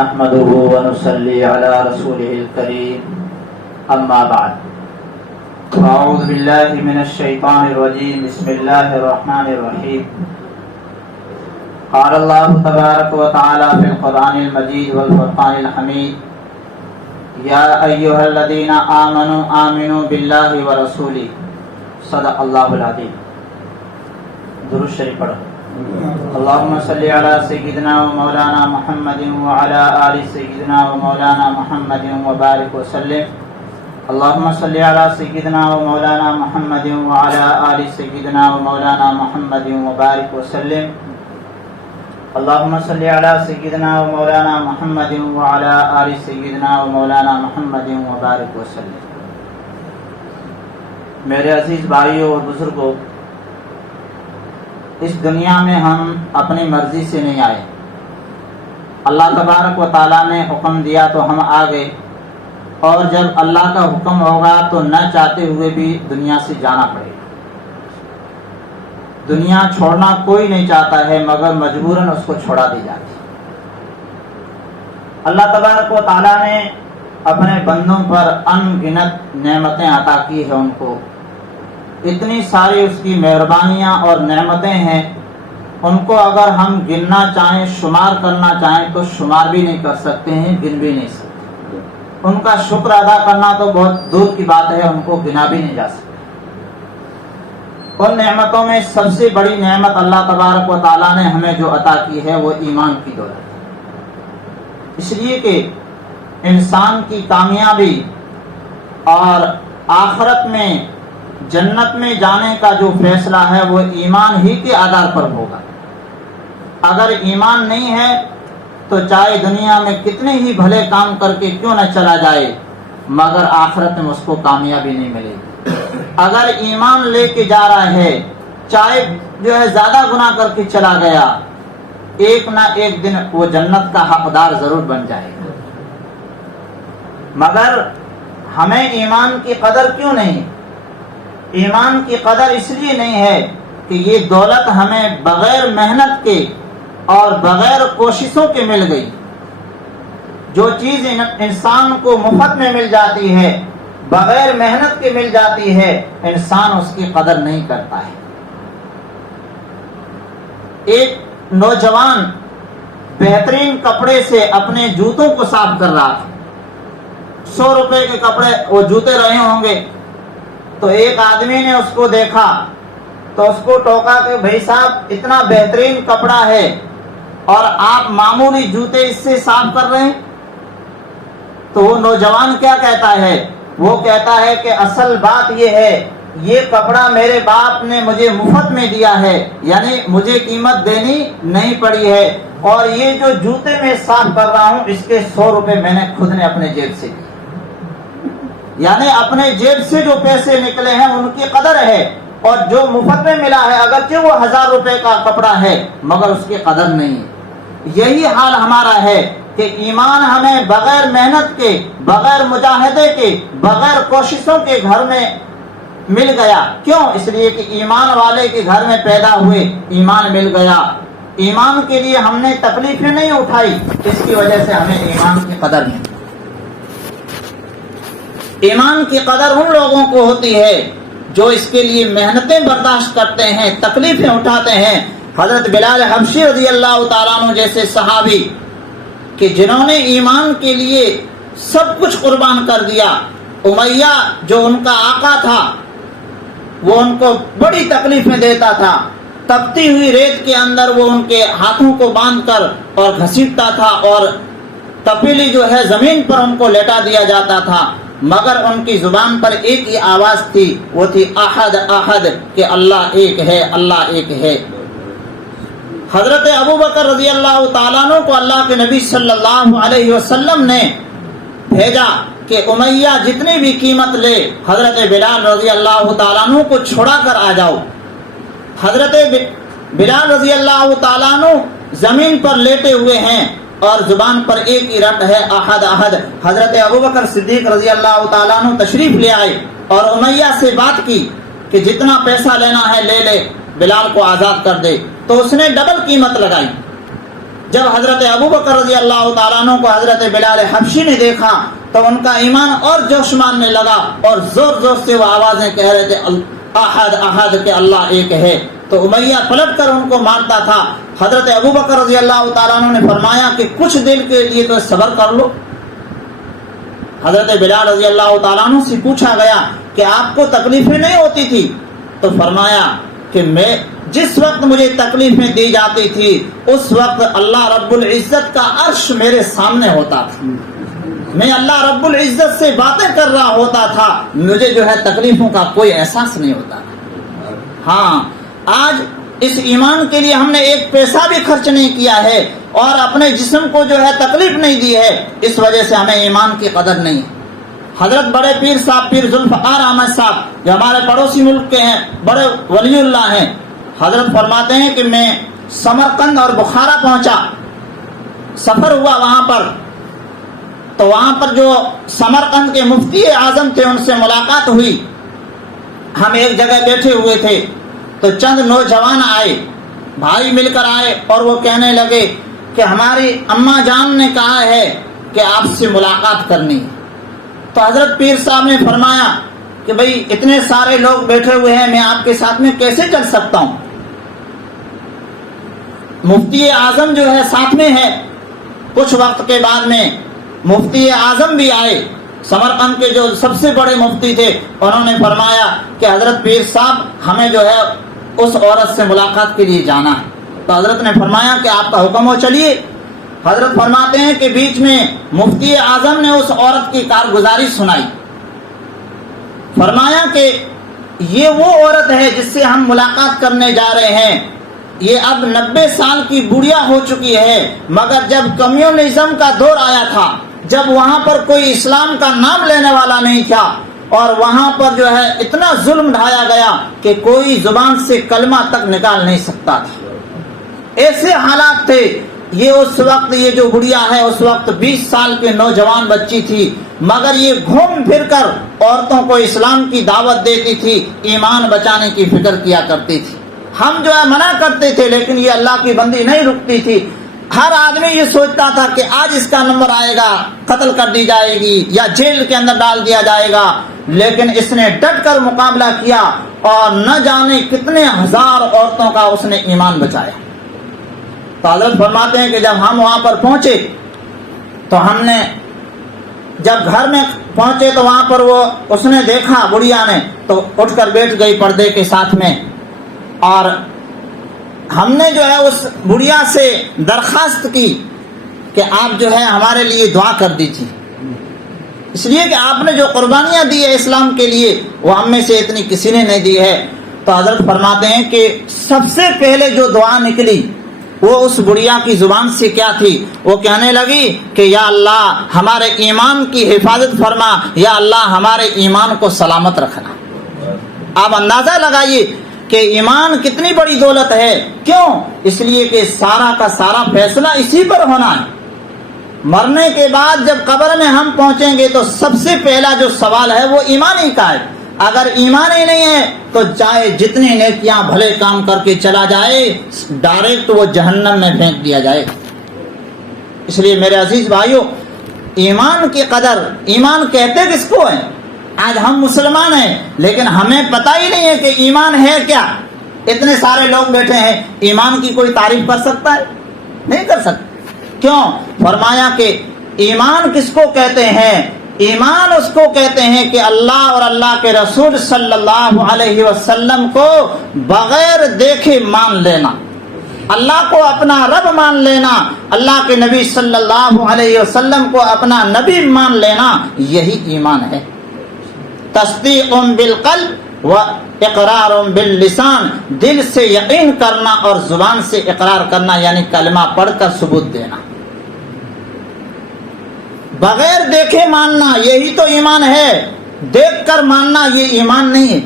نحمده ونصلي على رسوله الكريم اما بعد اعوذ بالله من الشيطان الرجيم بسم الله الرحمن الرحيم قال الله تبارك وتعالى في القرآن المجيد والفرقان الحميد يا أيها الذين آمنوا بالله ورسوله صدق الله العظيم. درود شریف پڑھو. اللهم صل على سيدنا ومولانا محمد وعلى آل سيدنا ومولانا محمد وبارك وسلم. اللهم صل على سيدنا ومولانا محمد وعلى آل سيدنا ومولانا محمد وبارك وسلم. اللهم صل على سيدنا ومولانا محمد وعلى آل سيدنا ومولانا محمد وبارك وسلم. میرے عزیز بھائیوں اور بزرگوں، اس دنیا میں ہم اپنی مرضی سے نہیں آئے. اللہ تبارک و تعالیٰ نے حکم دیا تو ہم آ گئے، اور جب اللہ کا حکم ہوگا تو نہ چاہتے ہوئے بھی دنیا سے جانا پڑے گا. دنیا چھوڑنا کوئی نہیں چاہتا ہے، مگر مجبوراً اس کو چھوڑا دی جاتی ہے. اللہ تبارک و تعالیٰ نے اپنے بندوں پر ان گنت نعمتیں عطا کی ہیں. ان کو اتنی ساری اس کی مہربانیاں اور نعمتیں ہیں، ان کو اگر ہم گننا چاہیں، شمار کرنا چاہیں تو شمار بھی نہیں کر سکتے ہیں، گن بھی نہیں سکتے. ان کا شکر ادا کرنا تو بہت دور کی بات ہے، ان کو گنا بھی نہیں جا سکتا. ان نعمتوں میں سب سے بڑی نعمت اللہ تبارک و تعالیٰ نے ہمیں جو عطا کی ہے وہ ایمان کی دولت ہے. اس لیے کہ انسان کی کامیابی اور آخرت میں جنت میں جانے کا جو فیصلہ ہے وہ ایمان ہی کے آدھار پر ہوگا. اگر ایمان نہیں ہے تو چاہے دنیا میں کتنے ہی بھلے کام کر کے کیوں نہ چلا جائے، مگر آخرت میں اس کو کامیابی نہیں ملے گی. اگر ایمان لے کے جا رہا ہے، چاہے جو ہے زیادہ گناہ کر کے چلا گیا، ایک نہ ایک دن وہ جنت کا حقدار ضرور بن جائے گا. مگر ہمیں ایمان کی قدر کیوں نہیں؟ ایمان کی قدر اس لیے نہیں ہے کہ یہ دولت ہمیں بغیر محنت کے اور بغیر کوششوں کے مل گئی. جو چیز انسان کو مفت میں مل جاتی ہے، بغیر محنت کے مل جاتی ہے، انسان اس کی قدر نہیں کرتا ہے. ایک نوجوان بہترین کپڑے سے اپنے جوتوں کو صاف کر رہا تھا. 100 روپے کے کپڑے وہ جوتے رہے ہوں گے، تو ایک آدمی نے اس کو دیکھا تو اس کو ٹوکا کہ بھائی صاحب اتنا بہترین کپڑا ہے اور آپ معمولی جوتے اس سے صاف کر رہے ہیں. تو وہ نوجوان کیا کہتا ہے؟ وہ کہتا ہے کہ اصل بات یہ ہے، یہ کپڑا میرے باپ نے مجھے مفت میں دیا ہے، یعنی مجھے قیمت دینی نہیں پڑی ہے، اور یہ جو جوتے میں صاف کر رہا ہوں اس کے 100 روپے میں نے خود نے اپنے جیب سے دیے. یعنی اپنے جیب سے جو پیسے نکلے ہیں ان کی قدر ہے، اور جو مفت میں ملا ہے اگرچہ وہ 1000 روپے کا کپڑا ہے مگر اس کی قدر نہیں ہے. یہی حال ہمارا ہے کہ ایمان ہمیں بغیر محنت کے، بغیر مجاہدے کے، بغیر کوششوں کے گھر میں مل گیا. کیوں؟ اس لیے کہ ایمان والے کے گھر میں پیدا ہوئے، ایمان مل گیا. ایمان کے لیے ہم نے تکلیفیں نہیں اٹھائی، اس کی وجہ سے ہمیں ایمان کی قدر نہیں. ایمان کی قدر ان لوگوں کو ہوتی ہے جو اس کے لیے محنتیں برداشت کرتے ہیں، تکلیفیں اٹھاتے ہیں. حضرت بلال حبشی رضی اللہ تعالیٰ عنہ جیسے صحابی کہ جنہوں نے ایمان کے لیے سب کچھ قربان کر دیا. امیہ جو ان کا آقا تھا وہ ان کو بڑی تکلیفیں دیتا تھا. تپتی ہوئی ریت کے اندر وہ ان کے ہاتھوں کو باندھ کر اور گھسیٹتا تھا، اور تپیلی جو ہے زمین پر ان کو لیٹا دیا جاتا تھا. مگر ان کی زبان پر ایک ہی آواز تھی، وہ تھی احد احد، کہ اللہ ایک ہے، اللہ ایک ہے. حضرت ابو بکر رضی اللہ تعالیٰ عنہ کو اللہ کے نبی صلی اللہ علیہ وسلم نے بھیجا کہ امیہ جتنی بھی قیمت لے حضرت بلال رضی اللہ تعالیٰ عنہ کو چھوڑا کر آ جاؤ. حضرت بلال رضی اللہ تعالیٰ عنہ زمین پر لیٹے ہوئے ہیں اور زبان پر ایک ہی رٹ ہے، احد احد. حضرت ابوبکر صدیق رضی اللہ تعالیٰ عنہ تشریف لے آئے اور امیہ سے بات کی کہ جتنا پیسہ لینا ہے لے لے، بلال کو آزاد کر دے. تو اس نے ڈبل قیمت لگائی. جب حضرت ابو بکر رضی اللہ تعالیٰ عنہ کو حضرت بلال حبشی نے دیکھا تو ان کا ایمان اور جوش ماننے لگا اور زور زور سے وہ آوازیں کہہ رہے تھے احد احد کہ اللہ ایک ہے. تو امیہ پلٹ کر ان کو مارتا تھا. حضرت ابو بکر رضی اللہ تعالیٰ عنہ نے فرمایا کہ کچھ دن کے لیے تو صبر کر لو. حضرت بلال رضی اللہ تعالیٰ عنہ سے پوچھا گیا کہ آپ کو تکلیفیں نہیں ہوتی تھی؟ تو فرمایا کہ میں جس وقت مجھے تکلیفیں دی جاتی تھی اس وقت اللہ رب العزت کا عرش میرے سامنے ہوتا تھا, میں اللہ رب العزت سے باتیں کر رہا ہوتا تھا, مجھے جو ہے تکلیفوں کا کوئی احساس نہیں ہوتا تھا. ہاں, آج اس ایمان کے لیے ہم نے ایک پیسہ بھی خرچ نہیں کیا ہے اور اپنے جسم کو جو ہے تکلیف نہیں دی ہے, اس وجہ سے ہمیں ایمان کی قدر نہیں ہے. حضرت بڑے پیر صاحب پیر ذوالفقار احمد صاحب جو ہمارے پڑوسی ملک کے ہیں, بڑے ولی اللہ ہیں, حضرت فرماتے ہیں کہ میں سمرقند اور بخارا پہنچا, سفر ہوا وہاں پر, تو وہاں پر جو سمرقند کے مفتی اعظم تھے ان سے ملاقات ہوئی. ہم ایک جگہ بیٹھے ہوئے تھے تو چند نوجوان آئے, بھائی مل کر آئے اور وہ کہنے لگے کہ ہماری اماں جان نے کہا ہے کہ آپ سے ملاقات کرنی ہے. تو حضرت پیر صاحب نے فرمایا کہ بھئی اتنے سارے لوگ بیٹھے ہوئے ہیں, میں آپ کے ساتھ میں کیسے چل سکتا ہوں؟ مفتی اعظم جو ہے ساتھ میں ہے. کچھ وقت کے بعد میں مفتی اعظم بھی آئے, سمرقند کے جو سب سے بڑے مفتی تھے, انہوں نے فرمایا کہ حضرت پیر صاحب ہمیں جو ہے اس عورت سے ملاقات کے لیے جانا ہے. تو حضرت نے فرمایا کہ آپ کا حکم ہو, چلیے. حضرت فرماتے ہیں کہ بیچ میں مفتی اعظم نے اس عورت کی کارگزاری سنائی. فرمایا کہ یہ وہ عورت ہے جس سے ہم ملاقات کرنے جا رہے ہیں, یہ اب 90 سال کی بڑھیا ہو چکی ہے, مگر جب کمیونزم کا دور آیا تھا, جب وہاں پر کوئی اسلام کا نام لینے والا نہیں تھا اور وہاں پر جو ہے اتنا ظلم ڈھایا گیا کہ کوئی زبان سے کلمہ تک نکال نہیں سکتا تھا, ایسے حالات تھے. یہ اس وقت یہ جو گڑیا ہے اس وقت 20 سال کے نوجوان بچی تھی, مگر یہ گھوم پھر کر عورتوں کو اسلام کی دعوت دیتی تھی, ایمان بچانے کی فکر کیا کرتی تھی. ہم جو ہے منع کرتے تھے لیکن یہ اللہ کی بندی نہیں رکتی تھی. ہر آدمی یہ سوچتا تھا کہ آج اس کا نمبر آئے گا, قتل کر دی جائے گی یا جیل کے اندر ڈال دیا جائے گا, لیکن اس نے ڈٹ کر مقابلہ کیا اور نہ جانے کتنے ہزار عورتوں کا اس نے ایمان بچایا. تو حضرت فرماتے ہیں کہ جب ہم وہاں پر پہنچے تو ہم نے جب گھر میں پہنچے تو وہاں پر وہ اس نے دیکھا بڑھیا نے, تو اٹھ کر بیٹھ گئی پردے کے ساتھ میں, اور ہم نے جو ہے اس بڑھیا سے درخواست کی کہ آپ جو ہے ہمارے لیے دعا کر دیجیے, اس لیے کہ آپ نے جو قربانیاں دی ہے اسلام کے لیے وہ ہم میں سے اتنی کسی نے نہیں دی ہے. تو حضرت فرماتے ہیں کہ سب سے پہلے جو دعا نکلی وہ اس بڑھیا کی زبان سے کیا تھی, وہ کہنے لگی کہ یا اللہ ہمارے ایمان کی حفاظت فرما, یا اللہ ہمارے ایمان کو سلامت رکھنا. آپ اندازہ لگائیے کہ ایمان کتنی بڑی دولت ہے. کیوں؟ اس لیے کہ سارا کا سارا فیصلہ اسی پر ہونا ہے. مرنے کے بعد جب قبر میں ہم پہنچیں گے تو سب سے پہلا جو سوال ہے وہ ایمان ہی کا ہے. اگر ایمان ہی نہیں ہے تو چاہے جتنی نیکیاں بھلے کام کر کے چلا جائے, ڈائریکٹ وہ جہنم میں پھینک دیا جائے. اس لیے میرے عزیز بھائیوں, ایمان کی قدر, ایمان کہتے کس کو ہیں؟ آج ہم مسلمان ہیں لیکن ہمیں پتہ ہی نہیں ہے کہ ایمان ہے کیا. اتنے سارے لوگ بیٹھے ہیں, ایمان کی کوئی تعریف کر سکتا ہے؟ نہیں کر سکتا. کیوں؟ فرمایا کہ ایمان کس کو کہتے ہیں؟ ایمان اس کو کہتے ہیں کہ اللہ اور اللہ کے رسول صلی اللہ علیہ وسلم کو بغیر دیکھے مان لینا, اللہ کو اپنا رب مان لینا, اللہ کے نبی صلی اللہ علیہ وسلم کو اپنا نبی مان لینا, یہی ایمان ہے. تصدیق بالقلب و اقرار باللسان, دل سے یقین کرنا اور زبان سے اقرار کرنا, یعنی کلمہ پڑھ کر ثبوت دینا. بغیر دیکھے ماننا یہی تو ایمان ہے, دیکھ کر ماننا یہ ایمان نہیں ہے.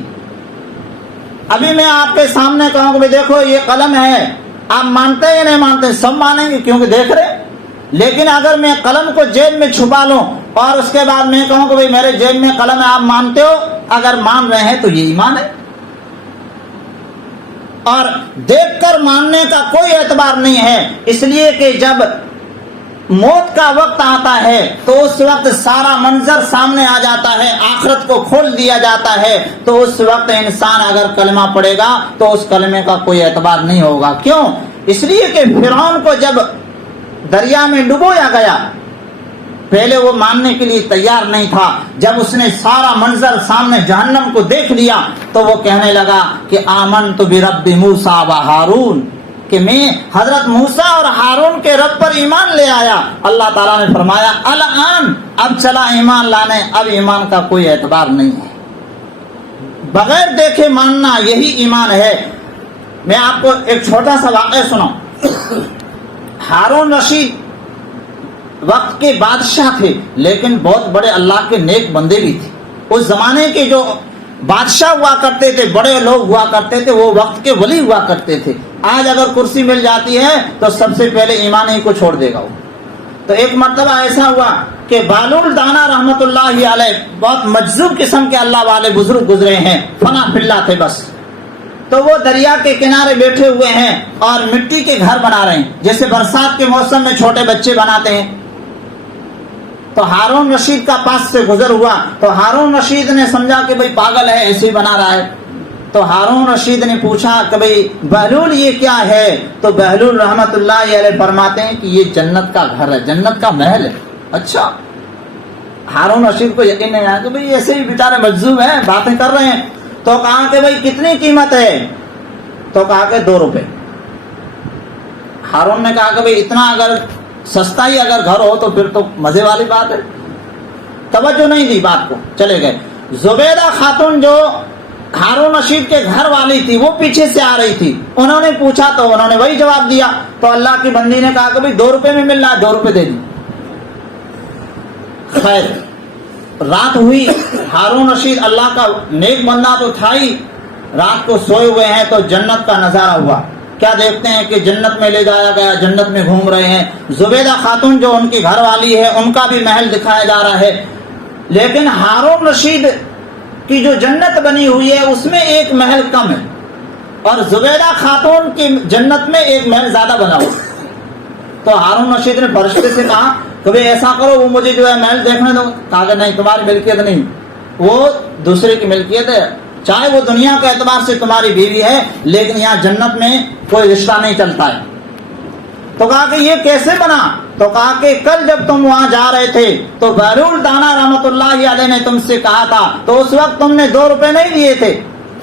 ابھی میں آپ کے سامنے کہوں کہ دیکھو یہ قلم ہے, آپ مانتے ہیں یا نہیں مانتے؟ سب مانیں گے کیونکہ دیکھ رہے. لیکن اگر میں قلم کو جیب میں چھپا لوں اور اس کے بعد میں کہوں کہ بھئی میرے جیب میں قلم ہے, آپ مانتے ہو؟ اگر مان رہے ہیں تو یہ ایمان ہے. اور دیکھ کر ماننے کا کوئی اعتبار نہیں ہے، اس لیے کہ جب موت کا وقت آتا ہے تو اس وقت سارا منظر سامنے آ جاتا ہے، آخرت کو کھول دیا جاتا ہے، تو اس وقت انسان اگر کلمہ پڑھے گا تو اس کلمے کا کوئی اعتبار نہیں ہوگا۔ کیوں؟ اس لیے کہ فرعون کو جب دریا میں ڈبویا گیا، پہلے وہ ماننے کے لیے تیار نہیں تھا، جب اس نے سارا منظر سامنے جہنم کو دیکھ لیا تو وہ کہنے لگا کہ آمنت برب موسیٰ و ہارون، کہ میں حضرت موسیٰ اور ہارون کے رب پر ایمان لے آیا۔ اللہ تعالیٰ نے فرمایا الآن، اب چلا ایمان لانے، اب ایمان کا کوئی اعتبار نہیں ہے، بغیر دیکھے ماننا یہی ایمان ہے۔ میں آپ کو ایک چھوٹا سا واقعہ سناؤں۔ ہارون رشید وقت کے بادشاہ تھے، لیکن بہت بڑے اللہ کے نیک بندے بھی تھے۔ اس زمانے کے جو بادشاہ ہوا کرتے تھے، بڑے لوگ ہوا کرتے تھے، وہ وقت کے ولی ہوا کرتے تھے۔ آج اگر کرسی مل جاتی ہے تو سب سے پہلے ایمان ہی کو چھوڑ دے گا وہ۔ تو ایک مرتبہ ایسا ہوا کہ بہلول دانا رحمت اللہ علیہ، بہت مجذوب قسم کے اللہ والے بزرگ گزرے ہیں، فنا فلا تھے بس، تو وہ دریا کے کنارے بیٹھے ہوئے ہیں اور مٹی کے گھر بنا رہے ہیں، جیسے برسات کے موسم میں چھوٹے بچے بناتے ہیں۔ تو ہارون رشید کا پاس سے گزر ہوا تو ہارون رشید نے سمجھا کہ بھئی پاگل ہے، ایسے ہی بنا رہا ہے۔ تو ہارون رشید نے پوچھا کہ بھئی بہلول یہ کیا ہے؟ تو بہلول رحمت اللہ علیہ فرماتے ہیں کہ یہ جنت کا گھر ہے، جنت کا محل ہے۔ اچھا، ہارون رشید کو یقین نہیں آیا کہ بھئی ایسے ہی بیچارے مجذوب ہیں، باتیں کر رہے ہیں۔ تو کہا کہ بھئی کتنی قیمت ہے؟ تو کہا کہ 2 روپے۔ ہارون نے کہا کہ بھئی اتنا اگر سستا ہی اگر گھر ہو تو پھر تو مزے والی بات ہے۔ توجہ نہیں دی بات کو، چلے گئے۔ زبیدہ خاتون جو ہارون رشید کے گھر والی تھی، وہ پیچھے سے آ رہی تھی، انہوں نے پوچھا تو انہوں نے وہی جواب دیا۔ تو اللہ کی بندی نے کہا کہ بھئی 2 روپے میں مل رہا ہے، 2 روپے دے دی۔ خیر، رات ہوئی، ہارون رشید اللہ کا نیک بندہ تو تھا ہی، رات کو سوئے ہوئے ہیں تو جنت کا نظارہ ہوا۔ کیا دیکھتے ہیں کہ جنت میں لے جایا گیا، جنت میں گھوم رہے ہیں۔ زبیدہ خاتون جو ان کی گھر والی ہے، ان کا بھی محل دکھایا جا رہا ہے، لیکن ہارون رشید کی جو جنت بنی ہوئی ہے اس میں ایک محل کم ہے، اور زبیدہ خاتون کی جنت میں ایک محل زیادہ بنا ہوا۔ تو ہارون رشید نے فرشتے سے کہا کہ ایسا کرو، وہ مجھے جو ہے محل دیکھنے دو۔ کہا کہ نہیں، تمہاری ملکیت نہیں، وہ دوسرے کی ملکیت ہے، چاہے وہ دنیا کے اعتبار سے تمہاری بیوی ہے، لیکن یہاں جنت میں کوئی رشتہ نہیں چلتا ہے۔ تو کہا کہ یہ کیسے بنا؟ تو کہا کہ کل جب تم وہاں جا رہے تھے تو بہلول دانا رحمت اللہ علیہ نے تم سے کہا تھا، تو اس وقت تم نے 2 روپے نہیں دیے تھے۔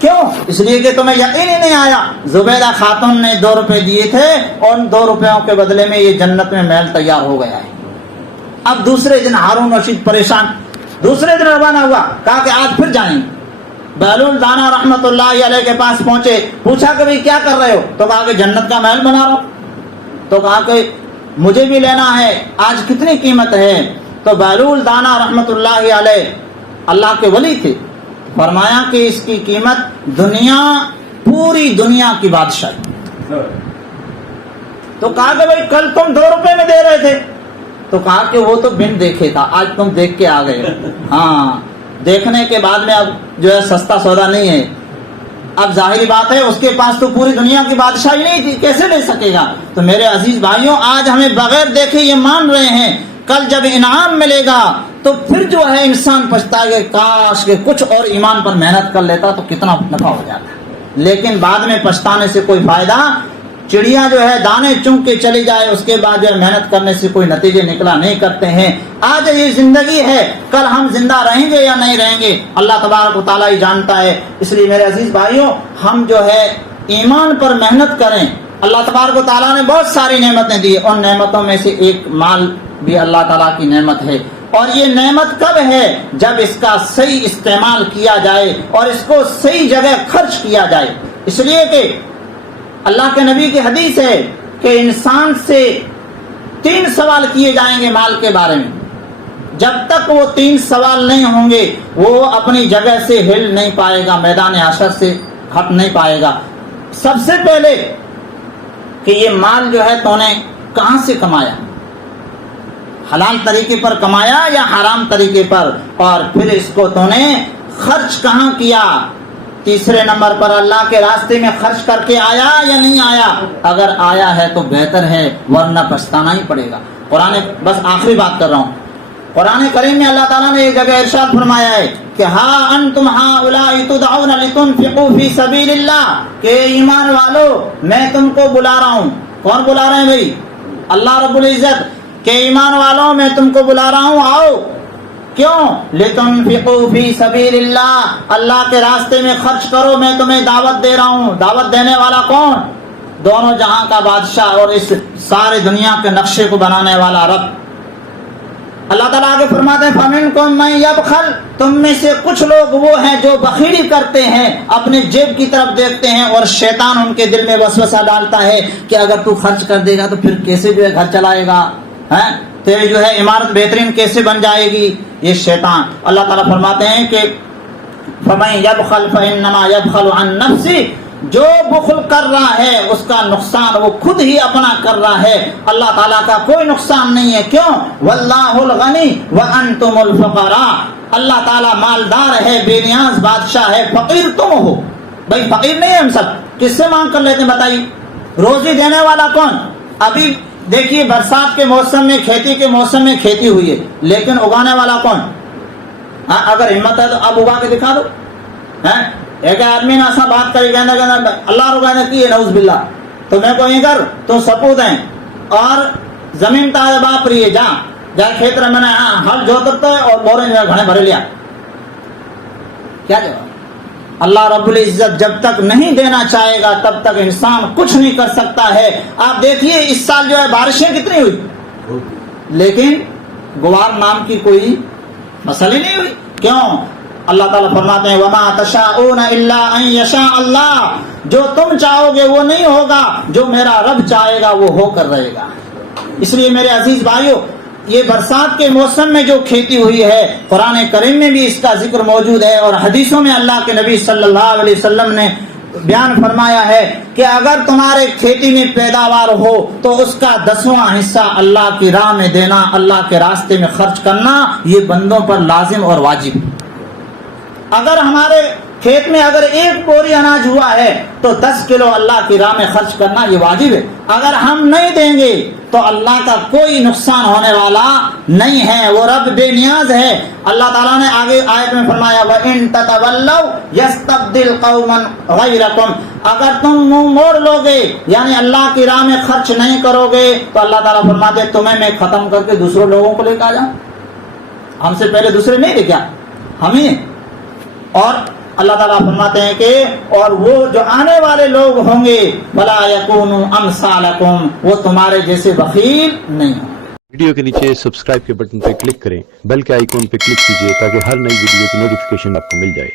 کیوں؟ اس لیے کہ تمہیں یقین ہی نہیں آیا۔ زبیدہ خاتون نے 2 روپے دیے تھے، اور ان 2 روپیوں کے بدلے میں یہ جنت میں محل تیار ہو گیا ہے۔ اب دوسرے دن ہارون رشید پریشان، دوسرے دن روانہ ہوا، کہا کہ آج پھر جائیں۔ بہلول دانا رحمت اللہ علیہ کے پاس پہنچے، پوچھا کہ بھئی کیا کر رہے ہو؟ تو کہا کہ جنت کا محل بنا رہا ہوں۔ تو کہا کہ مجھے بھی لینا ہے، آج کتنی قیمت ہے؟ تو بہلول دانا رحمت اللہ علیہ اللہ کے ولی تھے، فرمایا کہ اس کی قیمت دنیا، پوری دنیا کی بادشاہی۔ تو کہا کہ بھئی کل تم 2 روپے میں دے رہے تھے۔ تو کہا کہ وہ تو بن دیکھے تھا، آج تم دیکھ کے آ گئے۔ ہاں، دیکھنے کے بعد میں اب جو ہے سستا سودا نہیں ہے۔ اب ظاہری بات ہے اس کے پاس تو پوری دنیا کی بادشاہی نہیں تھی، کیسے لے سکے گا؟ تو میرے عزیز بھائیوں، آج ہمیں بغیر دیکھے یہ مان رہے ہیں، کل جب انعام ملے گا تو پھر جو ہے انسان پچھتا ہے کہ کاش کہ کچھ اور ایمان پر محنت کر لیتا تو کتنا نفع ہو جاتا۔ لیکن بعد میں پچھتانے سے کوئی فائدہ، چڑیا جو ہے دانے چنگ کے چلی جائے، اس کے بعد جو ہے محنت کرنے سے کوئی نتیجے نکلا نہیں کرتے ہیں۔ آج یہ زندگی ہے، کل ہم زندہ رہیں گے یا نہیں رہیں گے اللہ تبارک و تعالیٰ ہی جانتا ہے۔ اس لیے میرے عزیز بھائیوں، ہم جو ہے ایمان پر محنت کریں۔ اللہ تبارک و تعالیٰ نے بہت ساری نعمتیں دی، ان نعمتوں میں سے ایک مال بھی اللہ تعالیٰ کی نعمت ہے، اور یہ نعمت کب ہے؟ جب اس کا صحیح استعمال کیا جائے اور اس کو صحیح جگہ خرچ کیا جائے۔ اس لیے کہ اللہ کے نبی کی حدیث ہے کہ انسان سے 3 سوال کیے جائیں گے مال کے بارے میں، جب تک وہ 3 سوال نہیں ہوں گے وہ اپنی جگہ سے ہل نہیں پائے گا، میدان حشر سے ہٹ نہیں پائے گا۔ سب سے پہلے کہ یہ مال جو ہے تو نے کہاں سے کمایا، حلال طریقے پر کمایا یا حرام طریقے پر، اور پھر اس کو تو نے خرچ کہاں کیا، تیسرے نمبر پر اللہ کے راستے میں خرچ کر کے آیا یا نہیں آیا؟ اگر آیا ہے تو بہتر ہے، ورنہ پچھتانا ہی پڑے گا۔ قرآن، بس آخری بات کر رہا ہوں، قرآن کریم میں اللہ تعالیٰ نے ایک جگہ ارشاد فرمایا ہے کہ ہا انتم ہؤلاء تدعون لتنفقوا فی سبیل اللہ، کہ ایمان والو میں تم کو بلا رہا ہوں۔ کون بلا رہے ہیں بھائی؟ اللہ رب العزت، کہ ایمان والوں میں تم کو بلا رہا ہوں، آؤ۔ کیوں؟ لتنفقوا فی سبیل اللہ، اللہ کے راستے میں خرچ کرو، میں تمہیں دعوت دے رہا ہوں۔ دعوت دینے والا کون؟ دونوں جہاں کا بادشاہ اور اس سارے دنیا کے نقشے کو بنانے والا رب۔ اللہ تعالیٰ آگے فرماتے ہیں فَمِنْكُمْ مَنْ يَبْخَلْ، تم میں سے کچھ لوگ وہ ہیں جو بخیلی کرتے ہیں، اپنے جیب کی طرف دیکھتے ہیں، اور شیطان ان کے دل میں وسوسہ ڈالتا ہے کہ اگر تو خرچ کر دے گا تو پھر کیسے جو ہے گھر چلائے گا، تیری جو ہے عمارت بہترین کیسے بن جائے گی؟ یہ شیطان۔ اللہ تعالیٰ فرماتے ہیں کہ فَمَنْ يَبْخَلْ فَإِنَّمَا يَبْخَلُ عَنْ نَفْسِهِ، جو بخل کر رہا ہے اس کا نقصان وہ خود ہی اپنا کر رہا ہے، اللہ تعالیٰ کا کوئی نقصان نہیں ہے۔ کیوں؟ وَاللَّهُ الْغَنِيُّ وَأَنْتُمُ الْفُقَرَاءُ، اللہ تعالیٰ مالدار ہے، بے نیاز بادشاہ ہے، فقیر تم ہو۔ بھائی فقیر نہیں ہے ہم سب، کس سے مانگ کر لیتے ہیں بتائیے؟ روزی دینے والا کون؟ ابھی دیکھیے برسات کے موسم میں، کھیتی کے موسم میں کھیتی ہوئی ہے، لیکن اگانے والا کون؟ اگر ہمت ہے تو اب اگا کے دکھا دو۔ ایک آدمی نے ایسا بات کری، کہنا اللہ ربا نے کی ہے نعوذ باللہ، تو میں کو یہ کر تو سپوت ہیں اور زمین تازہ باپ رہی ہے، جا کھیت میں نے ہل جوتتا ہے اور بورے جو ہے گھڑے بھرے لیا۔ کیا جواب؟ اللہ رب العزت جب تک نہیں دینا چاہے گا تب تک انسان کچھ نہیں کر سکتا ہے۔ آپ دیکھیے اس سال جو ہے بارشیں کتنی ہوئی، لیکن گوار نام کی کوئی مسئلہ نہیں ہوئی۔ کیوں؟ اللہ تعالیٰ فرماتے ہیں وَمَا تَشَاءُونَ إِلَّا أَن يَشَاءَ اللَّهُ، جو تم چاہو گے وہ نہیں ہوگا، جو میرا رب چاہے گا وہ ہو کر رہے گا۔ اس لیے میرے عزیز بھائیو، یہ برسات کے موسم میں جو کھیتی ہوئی ہے، قرآن کریم میں بھی اس کا ذکر موجود ہے، اور حدیثوں میں اللہ کے نبی صلی اللہ علیہ وسلم نے بیان فرمایا ہے کہ اگر تمہارے کھیتی میں پیداوار ہو تو اس کا 10واں حصہ اللہ کی راہ میں دینا، اللہ کے راستے میں خرچ کرنا، یہ بندوں پر لازم اور واجب۔ اگر ہمارے کھیت میں اگر 1 بوری اناج ہوا ہے تو 10 کلو اللہ کی راہ میں خرچ کرنا یہ واجب ہے۔ اگر ہم نہیں دیں گے تو اللہ کا کوئی نقصان ہونے والا نہیں ہے، وہ رب بے نیاز ہے۔ اللہ تعالیٰ نے آگے آیت میں فرمایا وَإِن تَتَوَلَّوْا يَسْتَبْدِلْ قَوْمًا غَيْرَكُمْ، اگر تم منہ موڑ لو گے یعنی اللہ کی راہ میں خرچ نہیں کرو گے تو اللہ تعالیٰ فرماتے تمہیں میں ختم کر کے دوسرے لوگوں کو لے کے آ جاؤں۔ ہم سے پہلے دوسرے نہیں تھے کیا؟ ہم ہی۔ اور اللہ تعالیٰ فرماتے ہیں کہ اور وہ جو آنے والے لوگ ہوں گے وَلَا يَكُونُوا أَمْثَالَكُمْ، وہ تمہارے جیسے بخیل نہیں ہوں۔ ویڈیو کے نیچے سبسکرائب کے بٹن پر کلک کریں، بیل کے آئیکن پر کلک کیجئے تاکہ ہر نئی ویڈیو کی نوٹیفیکیشن آپ کو مل جائے۔